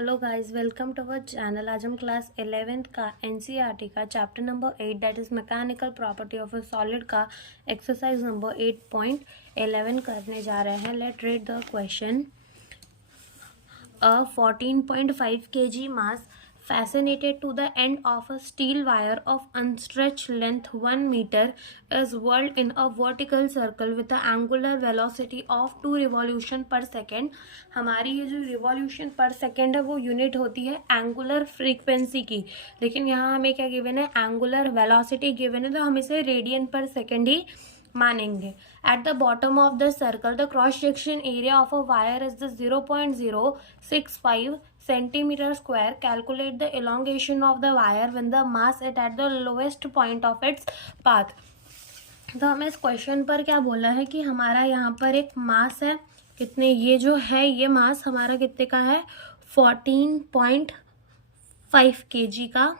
Hello guys, welcome to our channel. आज हम class 11th का एनसीईआरटी का chapter number 8 that is mechanical property of a solid का exercise number 8.11 करने जा रहे हैं। Let read the question. A 14.5 kg mass fastened to the end of a steel wire of unstretched length 1 meter is whirled in a vertical circle with the angular velocity of 2 revolution per second। हमारी ये जो revolution पर second है वो unit होती है angular frequency की, लेकिन यहाँ हमें क्या गिवन है, एंगुलर वेलोसिटी गिवन है, तो हम इसे रेडियन पर सेकेंड ही मानेंगे। At the bottom of the circle the cross section area of a wire is the 0.065 centimetre square. Calculate the elongation of the wire when the mass at the lowest point of its path. तो हमें इस question पर क्या बोला है कि हमारा यहाँ पर एक मास है, कितने, ये जो है ये मास हमारा कितने का है, 14.5 kg का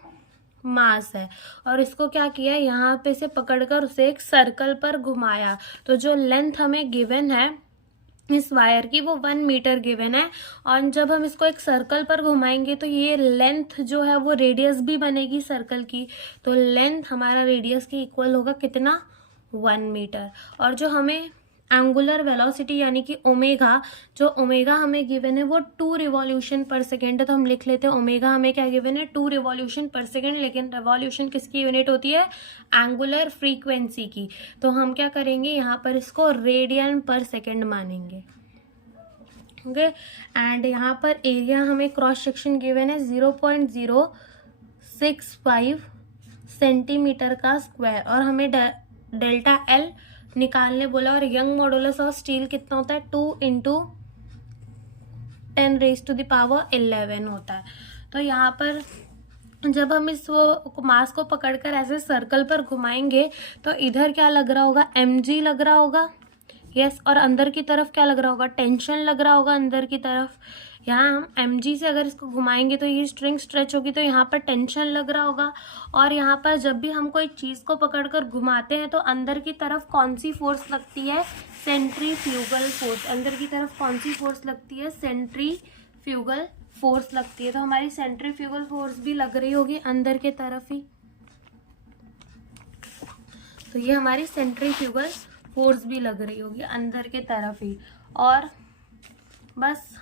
मास है। और इसको क्या किया, यहाँ पे से पकड़कर उसे एक सर्कल पर घुमाया। तो जो लेंथ हमें गिवन है इस वायर की वो 1 मीटर गिवन है, और जब हम इसको एक सर्कल पर घुमाएंगे तो ये लेंथ जो है वो रेडियस भी बनेगी सर्कल की। तो लेंथ हमारा रेडियस के इक्वल होगा कितना, 1 मीटर। और जो हमें एंगुलर वेलोसिटी यानी कि ओमेगा, जो ओमेगा हमें गिवन है वो 2 रिवॉल्यूशन पर सेकेंड है। तो हम लिख लेते हैं ओमेगा हमें क्या गिवन है, 2 रिवॉल्यूशन पर सेकेंड, लेकिन रिवॉल्यूशन किसकी यूनिट होती है, एंगुलर फ्रीक्वेंसी की। तो हम क्या करेंगे, यहाँ पर इसको रेडियन पर सेकेंड मानेंगे। ओके, एंड यहाँ पर एरिया हमें क्रॉस सेक्शन गिवन है 0.065 सेंटीमीटर का स्क्वायर, और हमें डेल्टा एल निकालने बोला। और यंग मॉडुलस ऑफ स्टील कितना होता है, 2 × 10⁻11 होता है। तो यहाँ पर जब हम इस वो मास को पकड़कर ऐसे सर्कल पर घुमाएंगे तो इधर क्या लग रहा होगा, mg लग रहा होगा, यस। और अंदर की तरफ क्या लग रहा होगा, टेंशन लग रहा होगा अंदर की तरफ। यहाँ हम mg से अगर इसको घुमाएंगे तो ये स्ट्रिंग स्ट्रेच होगी, तो यहाँ पर टेंशन लग रहा होगा। और यहाँ पर जब भी हम कोई चीज़ को पकड़कर घुमाते हैं तो अंदर की तरफ कौन सी फोर्स लगती है, सेंट्रीफ्यूगल फोर्स। अंदर की तरफ कौन सी फोर्स लगती है, सेंट्रीफ्यूगल फोर्स लगती है। तो हमारी सेंट्रीफ्यूगल फोर्स भी लग रही होगी अंदर के तरफ ही। तो ये हमारी सेंट्रीफ्यूगल फोर्स भी लग रही होगी अंदर के तरफ ही। और बस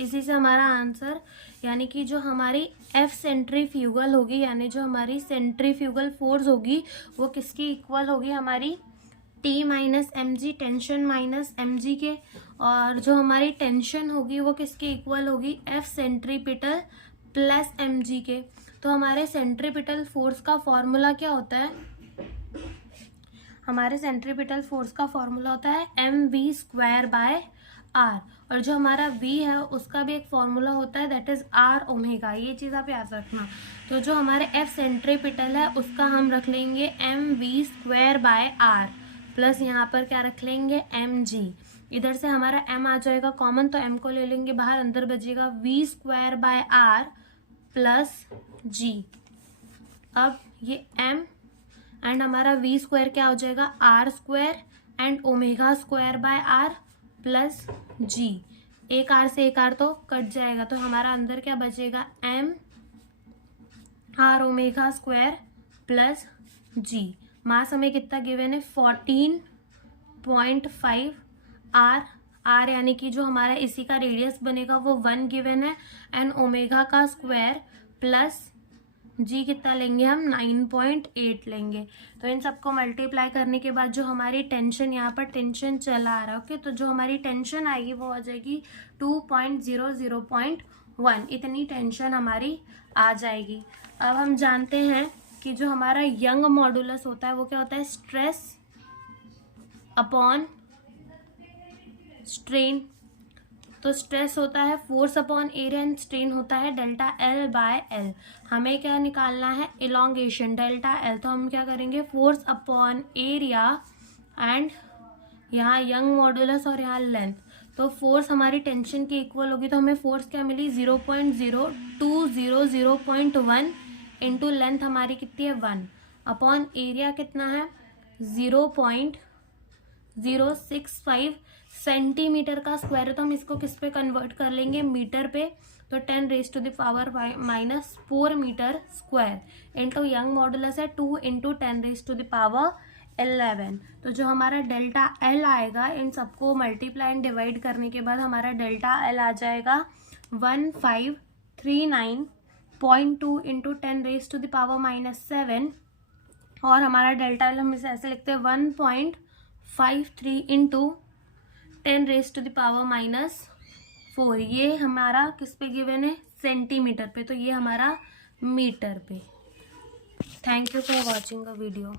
इसी से हमारा आंसर, यानी कि जो हमारी एफ सेंट्रीफ्यूगल होगी, यानी जो हमारी सेंट्रीफ्यूगल फोर्स होगी वो किसकी इक्वल होगी, हमारी T minus M G, tension minus M G के। और जो हमारी टेंशन होगी वो किसकी इक्वल होगी, F centripetal plus M G के। तो हमारे सेंट्रीपिटल फोर्स का फॉर्मूला क्या होता है, हमारे सेंट्रीपिटल फोर्स का फॉर्मूला होता है mv²/r। और जो हमारा v है उसका भी एक फॉर्मूला होता है, दैट इज r ओमेगा। ये चीज़ आप याद रखना। तो जो हमारे f सेंट्रीपिटल है उसका हम रख लेंगे mv²/r प्लस यहाँ पर क्या रख लेंगे, mg। इधर से हमारा m आ जाएगा कॉमन, तो m को ले लेंगे बाहर, अंदर बचेगा v²/r प्लस g। अब ये m एंड हमारा v² क्या हो जाएगा, r² and ω²/r plus g। एक r से एक r तो कट जाएगा, तो हमारा अंदर क्या बचेगा, m r ω² प्लस g। मास हमें कितना गिवन है, 14.5 r यानी कि जो हमारा इसी का रेडियस बनेगा वो 1 गिवन है, एंड ओमेगा का स्क्वायर प्लस जी कितना लेंगे हम, 9.8 लेंगे। तो इन सबको मल्टीप्लाई करने के बाद जो हमारी टेंशन, यहाँ पर टेंशन चला आ रहा है, ओके। तो जो हमारी टेंशन आएगी वो आ जाएगी 2.001, इतनी टेंशन हमारी आ जाएगी। अब हम जानते हैं कि जो हमारा यंग मॉडुलस होता है वो क्या होता है, स्ट्रेस अपॉन स्ट्रेन। तो स्ट्रेस होता है force upon area and strain होता है डेल्टा L/L। हमें क्या निकालना है, इलोंगेशन डेल्टा L। तो हम क्या करेंगे, फोर्स अपॉन एरिया एंड यहाँ यंग मॉडुलस और यहाँ लेंथ। तो फोर्स हमारी टेंशन की इक्वल होगी, तो हमें फोर्स क्या मिली, 0.0200.1 इंटू लेंथ हमारी कितनी है, 1 अपॉन एरिया कितना है, 0.065 सेंटीमीटर का स्क्वायर है। तो हम इसको किस पे कन्वर्ट कर लेंगे, मीटर पे। तो 10⁻⁻⁴ metre square into Young modulus है 2 इंटू 10⁻11। तो जो हमारा डेल्टा एल आएगा, इन सबको मल्टीप्लाई एंड डिवाइड करने के बाद हमारा डेल्टा एल आ जाएगा 1539.2 इंटू 10⁻⁻7। और हमारा डेल्टा एल हम इसे ऐसे लिखते हैं 1.53 इंटू 10⁻⁻4। ये हमारा किस पे गिवन है, सेंटीमीटर पे, तो ये हमारा मीटर पे। Thank you for watching the video.